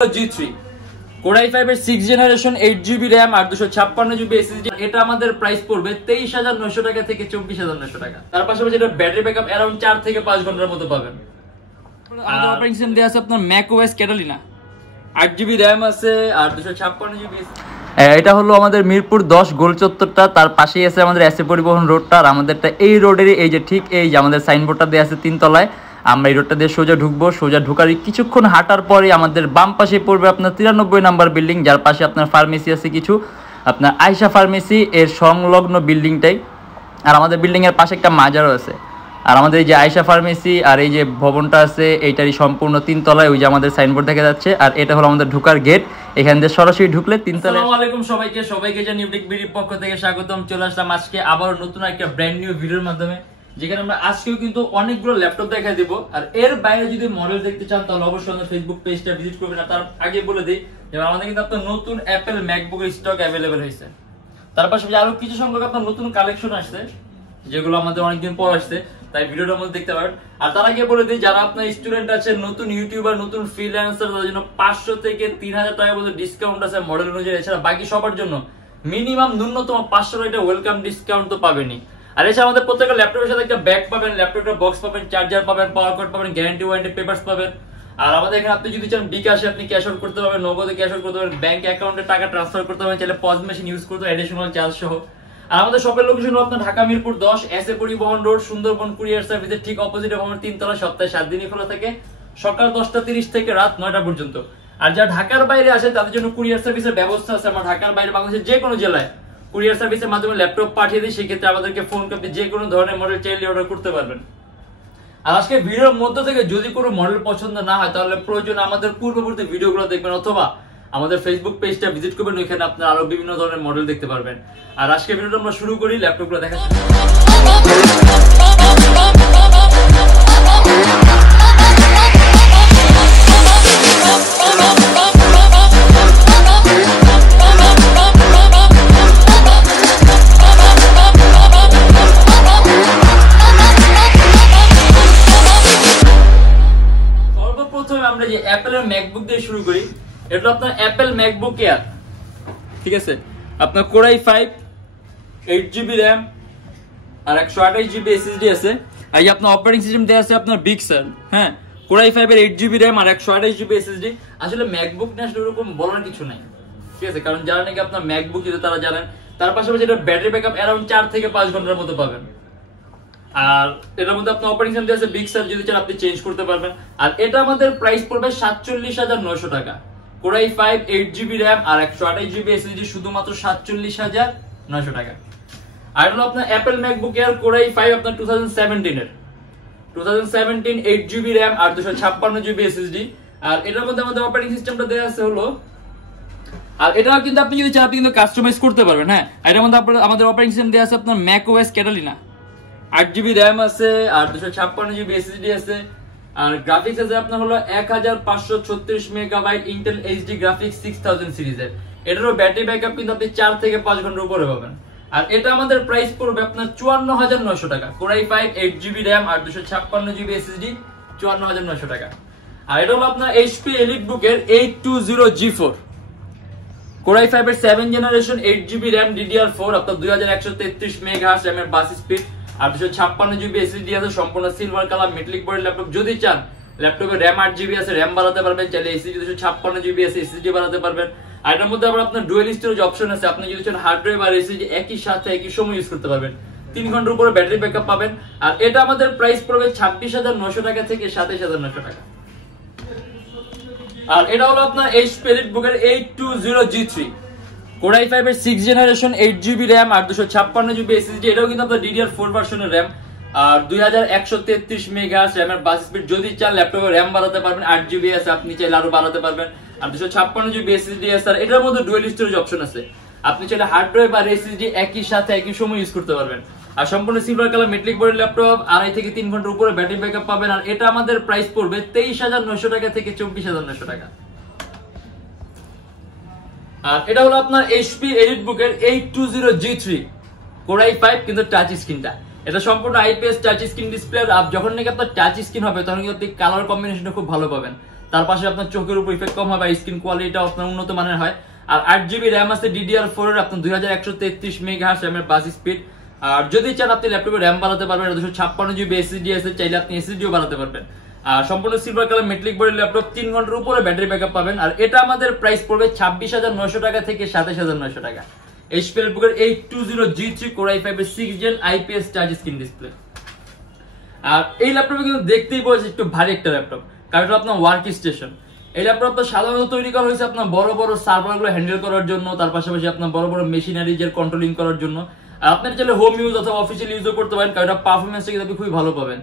G3 Core i5 এর 6 generation 8GB RAM আর 256GB SSD এটা আমাদের প্রাইস পড়বে 23900 টাকা থেকে 24900 টাকা। তার পাশাপাশি এটা ব্যাটারি ব্যাকআপ अराउंड 4 থেকে 5 ঘন্টার মতো পাবেন। আমাদের অপারেটিং সিস্টেম দেয়া আছে আপনার macOS Catalina 8GB RAM আছে আর 256GB এটা হলো আমাদের মিরপুর 10 গোল চত্বরটা, তার পাশেই আছে আমাদের এসএ পরিবহন রোডটা, আর আমাদেরটা এই রোডেরই এই যে ঠিক এই যে আমাদের সাইনবোর্ডটা দেয়া আছে 3 তলায়। আমরা এই রোডটা দিয়ে সোজা ঢুকবো, সোজা ঢুকারই কিছুক্ষণ হাঁটার পরে আমাদের বাম পাশে পড়বে আপনার 93 নাম্বার বিল্ডিং, যার পাশে আপনার ফার্মেসি আছে কিছু, আপনার আয়শা ফার্মেসি এর সংলগ্ন বিল্ডিংটাই। আর আমাদের বিল্ডিংয়ের পাশে একটা মাজারও আছে। আর আমাদের এই যে আয়শা ফার্মেসি আর এই যে ভবনটা আছে এইটারই সম্পূর্ণ 3 তলায়, ওই যে আমাদের সাইনবোর্ড দেখা যাচ্ছে। আর এটা হলো আমাদের ঢোকার গেট, এখান দিয়ে সরাসরি ঢুকলে 3 তলায়। আসসালামু আলাইকুম সবাইকে যে ইউটিউবড পক্ষ থেকে স্বাগতম। চলে আসলাম আজকে আবার নতুন একটা ব্র্যান্ড নিউ ভিডিওর মাধ্যমে, যেখানে আমরা আজকেও কিন্তু অনেকগুলো ল্যাপটপ দেখাই দিব। আর এর বাইরে যদি মডেল দেখতে চান তাহলে অবশ্যই আমাদের ফেসবুক পেজটা ভিজিট করবেন। তার আগে বলে দিই যে আমাদের কিন্তু আপনার নতুন অ্যাপেল ম্যাকবুকের স্টক অ্যাভেলেবেল হয়েছে। তার পাশাপাশি আরো কিছু সংখ্যক আপনার নতুন কালেকশন আসছে, যেগুলো আমাদের অনেকদিন পর আসছে, তাই ভিডিওটার মধ্যে দেখতে পাবেন। আর তার আগে বলে দিই যারা আপনার স্টুডেন্ট আছে, নতুন ইউটিউবার, নতুন ফ্রিল্যান্সার, তাদের জন্য 500 থেকে 3000 টাকা পর্যন্ত ডিসকাউন্ট আছে মডেল অনুযায়ী। এছাড়া বাকি সবার জন্য মিনিমাম ন্যূনতম 500 টাকা ওয়েলকাম ডিসকাউন্ট তো পাবেনই। আর এছাড়া আমাদের প্রত্যেকটা ল্যাপটপের সাথে একটা ব্যাগ পাবেন, ল্যাপটপের বক্স পাবেন, চার্জার পাবেন, পাওয়ার কর্ড পাবেন, গ্যারান্টি ওয়ারেন্টি পেপারস পাবেন। আর আমাদের এখানে আপনি যদি চান bKash আপনি ক্যাশ আউট করতে পারবেন, নগদে ক্যাশ আউট করতে পারবেন, ব্যাংক অ্যাকাউন্টে টাকা ট্রান্সফার করতে পারবেন, চাইলে পজ মেশিন ইউজ করতে এডিশনাল চার্জ সহ। আর আমাদের শপের লোকেশন হলো আপনার ঢাকা মিরপুর 10 এসএ পরিবহন রোড, সুন্দরবন কুরিয়ার সার্ভিসের ঠিক অপোজিটে ভবনের 3 তলা, সপ্তাহে 7 দিনই খোলা থাকে, সকাল 10:30 থেকে রাত 9টা পর্যন্ত। আর যারা ঢাকার বাইরে আসে তাদের জন্য কুরিয়ার সার্ভিসের ব্যবস্থা আছে। আমরা ঢাকার বাইরে বাংলাদেশের যে কোনো জেলায় কুরিয়ার সার্ভিসের মাধ্যমে ল্যাপটপ পাঠিয়ে দিই, সেক্ষেত্রে আমাদেরকে ফোন করে যে কোনো ধরনের মডেল চাইলে অর্ডার করতে পারবেন। আর আজকে ভিডিওর মধ্যে থেকে যদি কোনো মডেল পছন্দ না হয় তাহলে প্রয়োজন আমাদের পূর্ববর্তী ভিডিওগুলো দেখবেন, অথবা আমাদের ফেসবুক পেজটা ভিজিট করবেন, ওইখানে আপনারা আরো বিভিন্ন ধরনের মডেল দেখতে পারবেন। আর আজকে ভিডিওটা আমরা শুরু করি ল্যাপটপগুলো দেখা। আমরা যে অ্যাপেলের ম্যাকবুক দিয়ে শুরু করি, এটা আপনার অ্যাপেল ম্যাকবুক এয়ার, ঠিক আছে। আপনার Core i5 8GB RAM আর 128GB SSD আছে। আর এই আপনার অপারেটিং সিস্টেম দেয়া আছে আপনার bKash, হ্যাঁ। Core i5 এর 8GB RAM আর 128GB SSD। আসলে ম্যাকবুক নিয়ে আসলে এরকম বলার কিছু নাই, ঠিক আছে, কারণ যারা নাকি আপনার ম্যাকবুক দিতে তারা জানেন। তার পাশাপাশি এটা ব্যাটারি ব্যাকআপ अराउंड 4 থেকে 5 ঘন্টার মতো পাবেন। আর এটার মধ্যে আপনার অপারেটিং সিস্টেম আছে bKash, যদি চান আপনি চেঞ্জ করতে পারবেন। আর এটা আমাদের প্রাইস পড়বে 47900 টাকা। Core i5 8GB RAM আর 128GB SSD শুধুমাত্র 47900 টাকা। আর হলো আপনার Apple MacBook air Core i5 আপনার 2017 8GB RAM আর 256GB SSD। আর এটার মধ্যে আমাদের অপারেটিং সিস্টেমটা দেয়া আছে হলো, আর এটাও কিন্তু আপনি যদি চান আপনি কিন্তু কাস্টমাইজ করতে পারবেন, হ্যাঁ। এটার মধ্যে আমাদের অপারেটিং সিস্টেম দেয়া আছে আপনার macOS Catalina 8GB RAM আছে আর 256GB SSD আছে। আর গ্রাফিক্স আছে আপনার হলো 1536 মেগাবাইট ইন্টেল এইচডি গ্রাফিক্স 6000 সিরিজের। এটারও ব্যাটারি ব্যাকআপ কিন্তু আপনি 4 থেকে 5 ঘন্টার উপরে পাবেন। আর এটা আমাদের প্রাইস পড়বে আপনার 54900 টাকা। Core i5 8GB RAM আর 256GB SSD 54900 টাকা। আর এটা হলো আপনার HP EliteBook এর 820G4 Core i5 এর 7 জেনারেশন 8GB RAM DDR4 আপনার 2133 মেগাহার্টজ RAM এর বাস স্পিড আর 256GB SSD আছে, সম্পূর্ণ silver colour metallic body laptop. যদি চান ল্যাপটপে RAM 8GB আছে, RAM বাড়াতে পারবেন, চাইলে SSD 256GB আছে, SSD বাড়াতে পারবেন। আর এটার মধ্যে আবার আপনার ডুয়াল স্টোরেজ অপশন আছে, আপনি যদি চান হার্ড ড্রাইভ আর SSD একই সাথে একই সময় ইউজ করতে পারবেন। 3 ঘন্টার উপরে ব্যাটারি ব্যাকআপ পাবেন। আর এটা আমাদের প্রাইস পড়বে 26900 টাকা থেকে 27900 টাকা। আর এটা হলো আপনার HP EliteBook এর 820G3 Core i5 এর 6 জেনারেশন 8GB RAM আর 256GB SSD। এটাও কিন্তু আপনার DDR4 ভার্সনের RAM আর 2133 মেগাহার্টজ RAM এর বাস স্পিড। যদি চান ল্যাপটপে RAM বাড়াতে পারবেন, 8GB আছে, আপনি চাইলে আরো বাড়াতে পারবেন। আর 256GB SSD আছে। আর এটার মধ্যে ডুয়াল স্টোরেজ অপশন আছে, আপনি চাইলে হার্ড ড্রাইভ আর SSD একই সাথে একই সময় ইউজ করতে পারবেন। আর সম্পূর্ণ silver colour metallic body laptop, 2.5 থেকে 3 ঘন্টার উপরে ব্যাটারি ব্যাকআপ পাবেন। আর এটা আমাদের প্রাইস পড়বে 23900 টাকা থেকে 24900 টাকা। আর এটা হলো আপনার HP EliteBook এর 820G3 Core i5 কিন্তু টাচ স্ক্রিনটা। এটা সম্পূর্ণ আইপিএস টাচ স্ক্রিন ডিসপ্লে। আর যখন নাকি আপনার টাচ স্ক্রিন হবে তখন কিন্তু আপনি কালার কম্বিনেশনটা খুব ভালো পাবেন। তার পাশে আপনার চোখের উপর ইফেক্ট কম হয় বা স্ক্রিন কোয়ালিটিটা আপনার উন্নত মানের হয়। আর 8GB র্যাম আছে DDR4 এর আপনার 2133 মেগাহার্টজ র্যামের বাস স্পিড। আর যদি চান আপনি ল্যাপটপে র্যাম বাড়াতে পারবেন, 256GB SSD আছে, চাইলে আপনি SSDও বাড়াতে পারবেন। আর সম্পূর্ণ silver colour metallic body laptop, 3 ঘন্টার উপরে ব্যাটারি ব্যাকআপ পাবেন। আর এটা আমাদের প্রাইস পড়বে 26,900 টাকা থেকে 27,900 টাকা। HP বুকের 820G3 Core i5 এর 6th Gen IPS touch screen display. আর এই ল্যাপটপে কিন্তু দেখতেই পাচ্ছেন একটু ভারী একটা ল্যাপটপ, কারণ এটা আপনার ওয়ার্ক স্টেশন। এই ল্যাপটপটা সাধারণত তৈরি করা হয়েছে আপনার বড় বড় সার্ভারগুলো হ্যান্ডেল করার জন্য, তার পাশাপাশি আপনার বড় বড় মেশিনারিজের কন্ট্রোলিং করার জন্য। আর আপনার চাইলে হোম ইউজ অথবা অফিসিয়াল ইউজও করতে পারেন, কারণ এটা পারফরম্যান্সটা কিন্তু আপনি খুবই ভালো পাবেন।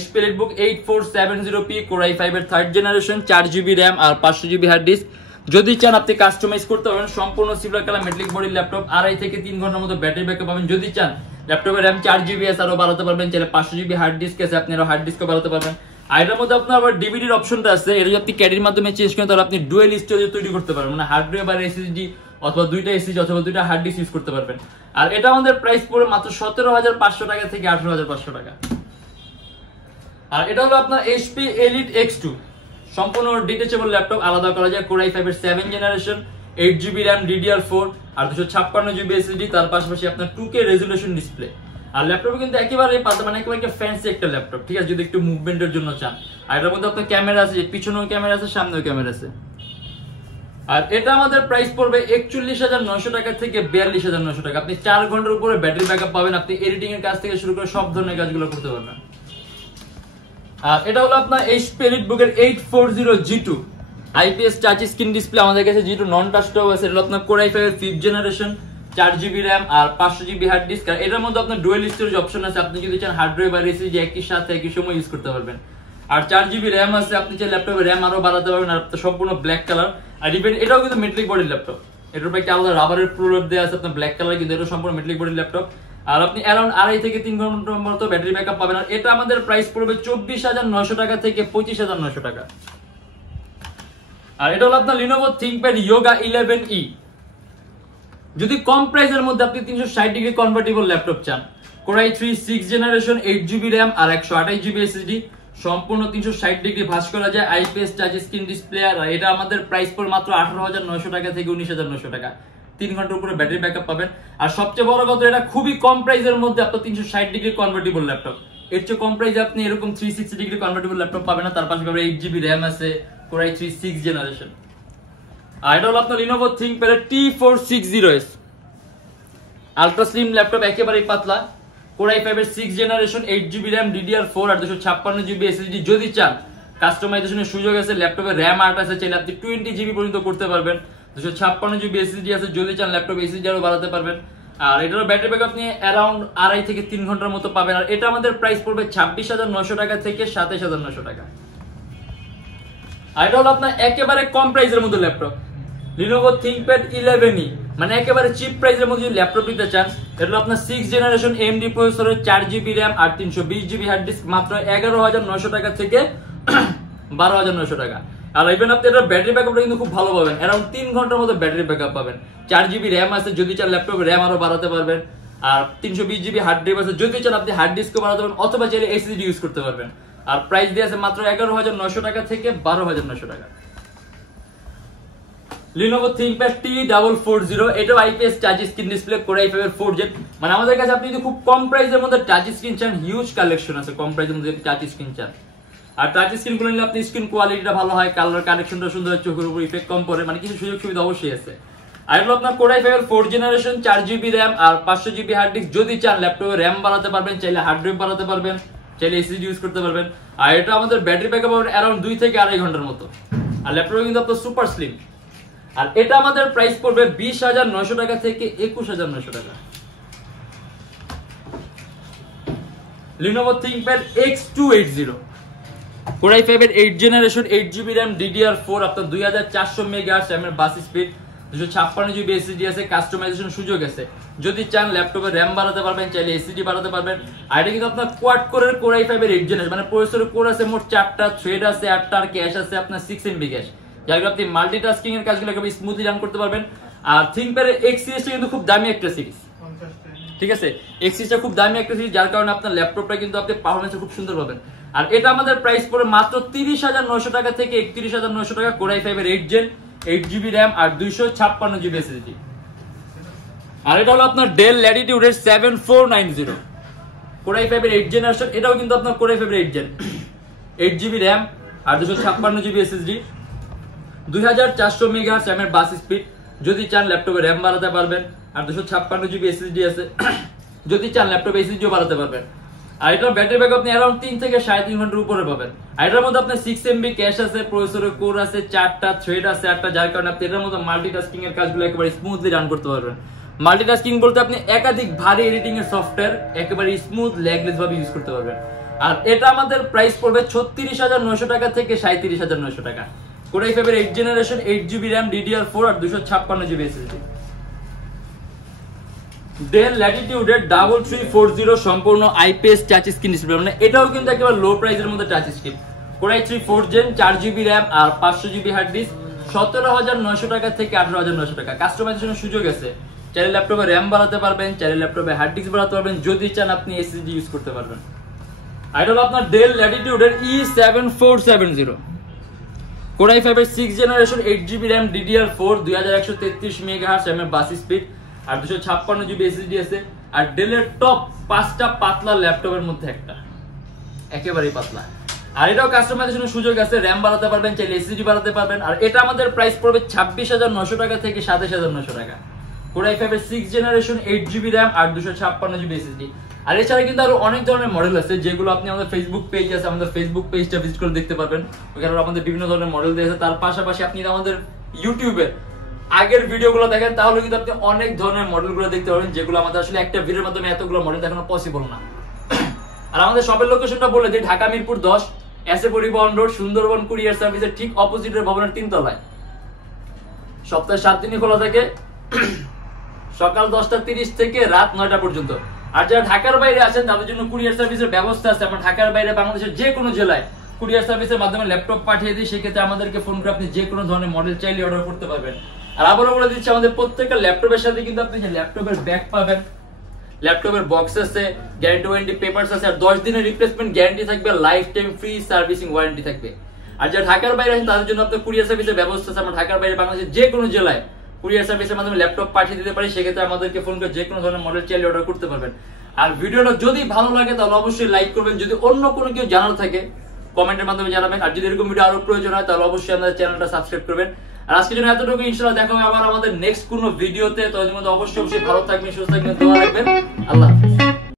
HP EliteBook 8470P Core i5 এর 3rd জেনারেশন, 4GB র্যাম আর 500GB হার্ড ডিস্ক। যদি চান আপনি কাস্টমাইজ করতে পারেন। সম্পূর্ণ সিলভার কালার মেটালিক বডির ল্যাপটপ, 2.5 থেকে 3 ঘন্টার মতো ব্যাটারি ব্যাকআপ পাবেন। যদি চান ল্যাপটপের র্যাম 4GB আছে আরো বাড়াতে পারবেন, চাইলে 500GB হার্ড ডিস্ক আছে আপনি আরো হার্ড ডিস্কও বাড়াতে পারবেন। আর এটার মধ্যে আপনার আবার ডিভিডির অপশনটা আছে, এটা যদি আপনি ক্যাডির মাধ্যমে চেঞ্জ করেন তাহলে আপনি ডুয়েল স্টোরেজ তৈরি করতে পারবেন, মানে হার্ড ড্রাইভ আর SSD অথবা দুইটা SSD অথবা দুইটা হার্ড ডিস্ক ইউজ করতে পারবেন। আর এটা আমাদের প্রাইস পড়ে মাত্র 17,500 টাকা থেকে 18,500 টাকা। আর এটা হলো আপনার HP Elite X2, সম্পূর্ণ ডিটেচেবল ল্যাপটপ, আলাদা করা যায়। Core i5 এর 7th generation, 8GB RAM DDR4 আর 256GB SSD, তার পাশাপাশি আপনার 2K রেজোলিউশন ডিসপ্লে। আর ল্যাপটপে কিন্তু একেবারে মানে একেবারে ফ্যান্সি একটা ল্যাপটপ, ঠিক আছে, যদি একটু মুভমেন্টের জন্য চান। আর এটার মধ্যে আপনার ক্যামেরা আছে, পিছনেও ক্যামেরা আছে, সামনেও ক্যামেরা আছে। আর এটা আমাদের প্রাইস পড়বে 41,900 টাকা থেকে 42,900 টাকা। আপনি 4 ঘন্টার উপরে ব্যাটারি ব্যাকআপ পাবেন, আপনি এডিটিং এর কাজ থেকে শুরু করে সব ধরনের কাজগুলো করতে পারবেন। আর এটা হলো আপনার HP EliteBook এর 840G2 IPS touch screen display. আমাদের কাছে G2 নন টাচটাও আছে। এটা আপনার Core i5 এর 5th জেনারেশন, 4GB র্যাম আর 500GB হার্ড ডিস্ক। আর এটার মধ্যে আপনার ডুয়েল স্টোরেজ অপশন আছে, আপনি যদি চান হার্ড ড্রাইভ আর SSD একই সাথে একই সময় ইউজ করতে পারবেন। আর 4GB র্যাম আছে, আপনি চাইলে ল্যাপটপে র্যাম আরো বাড়াতে পারবেন। আর সম্পূর্ণ ব্ল্যাক কালার। আর ইভেন এটাও কিন্তু মেটালিক বডির ল্যাপটপ, এটার উপরে একটা আলাদা রাবারের প্রলেপ দেওয়া আছে আপনার ব্ল্যাক কালার, কিন্তু এটা সম্পূর্ণ মেটালিক বডির ল্যাপটপ। আর আপনি অ্যারাউন্ড 2.5 থেকে 3 ঘন্টার মতো ব্যাটারি ব্যাকআপ পাবেন। আর এটা আমাদের প্রাইস পড়বে 24,900 টাকা থেকে 25,900 টাকা। আর এটা হলো আপনার Lenovo ThinkPad Yoga 11E। যদি কম প্রাইসের মধ্যে আপনি 360 ডিগ্রি কনভার্টেবল ল্যাপটপ চান, Core i3 6th generation, 8GB RAM আর 128GB SSD, সম্পূর্ণ 360 ডিগ্রি ভাঁজ করা যায়, IPS টাচ স্ক্রিন ডিসপ্লে। আর এটা আমাদের প্রাইস পড়বে মাত্র 18,900 টাকা থেকে 19,900 টাকা। 3 ঘন্টার উপরে ব্যাটারি ব্যাকআপ পাবেন। আর সবচেয়ে বড় কথা, এটা খুবই কম প্রাইসের মধ্যে আপনার 360 ডিগ্রি কনভার্টেবল ল্যাপটপ। এর চেয়ে কম প্রাইসে আপনি এরকম 360 ডিগ্রি কনভার্টেবল ল্যাপটপ পাবেন না। তার পাশাপাশি 8GB র্যাম আছে, Core i3 6th জেনারেশন। আর এটা হলো আপনার Lenovo ThinkPad T460S ultra slim laptop, একেবারেই পাতলা। Core i5 এর 6th generation, 8GB RAM DDR4 আর 256GB SSD। যদি চান কাস্টমাইজেশনের সুযোগ আছে, ল্যাপটপে র্যাম 8 আছে, চাইলে আপনি 20GB পর্যন্ত করতে পারবেন। 256GB SSD আছে, যদি চান ল্যাপটপ SSD আরো বাড়াতে পারবেন। আর এটার ব্যাটারি ব্যাকআপ নিয়ে অ্যারাউন্ড 2.5 থেকে 3 ঘন্টার মতো পাবেন। আর এটা আমাদের প্রাইস পড়বে 26,900 টাকা থেকে 27,900 টাকা। আর এটা হলো আপনার একেবারে কম প্রাইসের মধ্যে ল্যাপটপ, Lenovo ThinkPad 11E, মানে একেবারে চিপ প্রাইসের মধ্যে যদি ল্যাপটপ নিতে চান, এটা হলো আপনার 6th জেনারেশন AMD প্রসেসরের, 4GB র্যাম আর 320GB হার্ড ডিস্ক, মাত্র 11,900 টাকা থেকে 12,900 টাকা। আর ইভেন আপনি এটার ব্যাটারি ব্যাকআপটা কিন্তু খুব ভালো পাবেন, অ্যারাউন্ড 3 ঘন্টার মতো ব্যাটারি ব্যাকআপ পাবেন। 4GB র্যাম আছে, যদি চান ল্যাপটপে র্যাম আরো বাড়াতে পারবেন। আর 320GB হার্ড ড্রাইভ আছে, যদি চান আপনি হার্ড ডিস্কও বাড়াতে পারবেন অথবা চাইলে SSD ইউজ করতে পারবেন। আর প্রাইস দিয়ে আছে মাত্র 11,900 টাকা থেকে 12,900 টাকা। Lenovo ThinkPad T440, এটাও IPS touch screen display, Core i5 এর 4th জেন। মানে আমাদের কাছে আপনি যদি খুব কম প্রাইসের মধ্যে টাচ স্ক্রিন চান, হিউজ কালেকশন আছে কম প্রাইসের মধ্যে টাচ স্ক্রিন চান। আর টাচ স্ক্রিন গুলো নিলে আপনি স্ক্রিন কোয়ালিটিটা ভালো হয়, কালার কানেকশনটা সুন্দর হয়, চোখের উপর ইফেক্ট কম পড়ে, মানে কিছু সুযোগ সুবিধা অবশ্যই আছে। আর এগুলো আপনার Core i5 এর 4th জেনারেশন, 4GB র্যাম আর 500GB হার্ড ডিস্ক। যদি চান ল্যাপটপে র্যাম বাড়াতে পারবেন, চাইলে হার্ড ড্রাইভ বাড়াতে পারবেন, চাইলে SSD ইউজ করতে পারবেন। আর এটা আমাদের ব্যাটারি ব্যাকআপ হবে অ্যারাউন্ড 2 থেকে 2.5 ঘন্টার মতো। আর ল্যাপটপে কিন্তু আপনার সুপার স্লিম। আর এটা আমাদের প্রাইস পড়বে 20,900 টাকা থেকে 21,900 টাকা। Lenovo ThinkPad X280, Core i5 এর 8th generation, 8GB RAM DDR4, আপনার 2400 মেগাহার্টজ র্যামের বাস স্পিড, 256GB SSD আছে, কাস্টমাইজেশন সুযোগ আছে। যদি চান ল্যাপটপে র্যাম বাড়াতে পারবেন, চাইলে SSD বাড়াতে পারবেন। আর এটা কিন্তু আপনার কোয়াড কোরের Core i5 এর 8th জেনারেশন, মানে প্রসেসরের কোর আছে মোট 4টা, থ্রেড আছে 8টা, আর ক্যাশ আছে আপনার 6MB ক্যাশ, যার আপনি মাল্টিটাস্কিং এর কাজগুলো একদম স্মুথলি রান করতে পারবেন। আর ThinkPad এর X সিরিজটা কিন্তু খুব দামি একটা সিরিজ, ঠিক আছে, X সিরিজটা খুব দামি একটা সিরিজ, যার কারণে আপনার ল্যাপটপটা কিন্তু আপনি পারফরম্যান্স খুব সুন্দর পাবেন। আর এটা আমাদের প্রাইস পড়ে মাত্র 30,900 টাকা থেকে 31,900 টাকা। Core i5 এর 8 জেন 8GB RAM আর 256GB SSD। আর এটা হলো আপনার ডেল ল্যাটিটিউড এর 7490 Core i5 এর 8 জেনারেশন। এটাও কিন্তু আপনার Core i5 এর 8 জেন 8GB RAM আর 256GB SSD 2400 মেগাহার্টজ RAM এর বাস স্পিড। যদি চান ল্যাপটপে RAM বাড়াতে পারবেন আর 256GB SSD আছে, যদি চান ল্যাপটপে SSDও বাড়াতে পারবেন। আর এটার ব্যাটারি ব্যাকআপ আপনি अराउंड 3 থেকে 3.5 ঘন্টার উপরে পাবেন। আর এটার মধ্যে আপনার 6MB ক্যাশ আছে, প্রসেসরের কোর আছে, 4টা থ্রেড আছে 8টা, যার কারণে আপনি এটার মধ্যে মাল্টিটাস্কিং এর কাজগুলো একেবারে স্মুথলি রান করতে পারবেন। মাল্টিটাস্কিং বলতে আপনি একাধিক ভারী এডিটিং এর সফটওয়্যার একেবারে স্মুথ ল্যাগলেস ভাবে ইউজ করতে পারবেন। আর এটা আমাদের প্রাইস পড়বে 36,900 টাকা থেকে 37,900 টাকা। Core i5 এর 8 জেনারেশন 8GB RAM DDR4 আর 256GB SSD। ডেল ল্যাটিটিউডের 3340 সম্পূর্ণ আইপিএস টাচ স্ক্রিন ডিসপ্লে, মানে এটাও কিন্তু একেবারে লো প্রাইসের মধ্যে touch screen. Core i3 4 gen 4GB RAM আর 500GB হার্ড ডিস্ক 17,900 টাকা থেকে 18,900 টাকা। কাস্টমাইজেশনের সুযোগ আছে, চাইলে ল্যাপটপে RAM বাড়াতে পারবেন, চাইলে ল্যাপটপে হার্ড ডিস্ক বাড়াতে পারবেন, যদি চান আপনি এসএসডি ইউজ করতে পারবেন। আর এটা হলো আপনার ডেল ল্যাটিটিউডের E7470 Core i5 এর 6 generation 8GB RAM DDR4 2133 megahertz RAM এর বাস স্পিড আর 256GB SSD আছে। আর ডেলের টপ 5টা পাতলা ল্যাপটপের মধ্যে একটা, একেবারেই পাতলা। আর এটাও কাস্টমাইজেশনের সুযোগ আছে, RAM বাড়াতে পারবেন, চাইলে SSD বাড়াতে পারবেন। আর এটা আমাদের প্রাইস পড়বে 26,900 টাকা থেকে 27,900 টাকা। Core i5 এর 6 জেনারেশন 8GB RAM আর 256GB SSD। আর এছাড়া কিন্তু আরো অনেক ধরনের মডেল আছে, যেগুলো আপনি আমাদের ফেসবুক পেজ আছে, আমাদের ফেসবুক পেজটা ভিজিট করে দেখতে পারবেন। ওখানে আমাদের বিভিন্ন ধরনের মডেল দেওয়া আছে। তার পাশাপাশি আপনি আমাদের ইউটিউবে আগের ভিডিওগুলো দেখেন, তাহলে কিন্তু আপনি অনেক ধরনের মডেলগুলো দেখতে পারবেন, যেগুলো আমাদের আসলে একটা ভিডিওর মাধ্যমে এতগুলো মডেল দেখানো পসিবল না। আর আমাদের শপের লোকেশনটা বলে দিই, ঢাকা মিরপুর 10 এসএ পরিবহন রোড, সুন্দরবন কুরিয়ার সার্ভিসের ঠিক অপোজিটের ভবনের 3 তলায়। সপ্তাহে 7 দিনই খোলা থাকে, সকাল 10:30 থেকে রাত 9টা পর্যন্ত। আর যারা ঢাকার বাইরে আছেন তাদের জন্য কুরিয়ার সার্ভিসের ব্যবস্থা আছে। আমরা ঢাকার বাইরে বাংলাদেশের যে কোনো জেলায় কুরিয়ার সার্ভিসের মাধ্যমে ল্যাপটপ পাঠিয়ে দিই, সেক্ষেত্রে আমাদেরকে ফোন করে আপনি যে কোনো ধরনের মডেল চাইলে অর্ডার করতে পারবেন। আর আবারও বলে দিচ্ছি, আমাদের প্রত্যেকটা ল্যাপটপের সাথে কিন্তু আপনি ল্যাপটপের ব্যাগ পাবেন, ল্যাপটপের বক্স আছে, গ্যারান্টি ওয়ারেন্টি পেপারস আছে, আর 10 দিনের রিপ্লেসমেন্ট গ্যারান্টি থাকবে, life time free servicing warranty থাকবে। আর যারা ঢাকার বাইরে আছেন তাদের জন্য আপনার কুরিয়ার সার্ভিসের ব্যবস্থা আছে। আমরা ঢাকার বাইরে বাংলাদেশের যে কোনো জেলায় কুরিয়ার সার্ভিসের মাধ্যমে ল্যাপটপ পাঠিয়ে দিতে পারি, সেক্ষেত্রে আমাদেরকে ফোন করে যে কোনো ধরনের মডেল চাইলে অর্ডার করতে পারবেন। আর ভিডিওটা যদি ভালো লাগে তাহলে অবশ্যই লাইক করবেন, যদি অন্য কোনো কেউ জানার থাকে কমেন্টের মাধ্যমে জানাবেন। আর যদি এরকম ভিডিও আরো প্রয়োজন হয় তাহলে অবশ্যই আমাদের চ্যানেলটা সাবস্ক্রাইব করবেন। আর আজকের জন্য এতটুকু, ইনশাআল্লাহ দেখা হবে আবার আমাদের নেক্সট কোনো ভিডিওতে। ততদিন মধ্যে অবশ্যই ভালো থাকবেন, সুস্থ থাকবেন, দোয়া রাখবেন। আল্লাহ হাফেজ।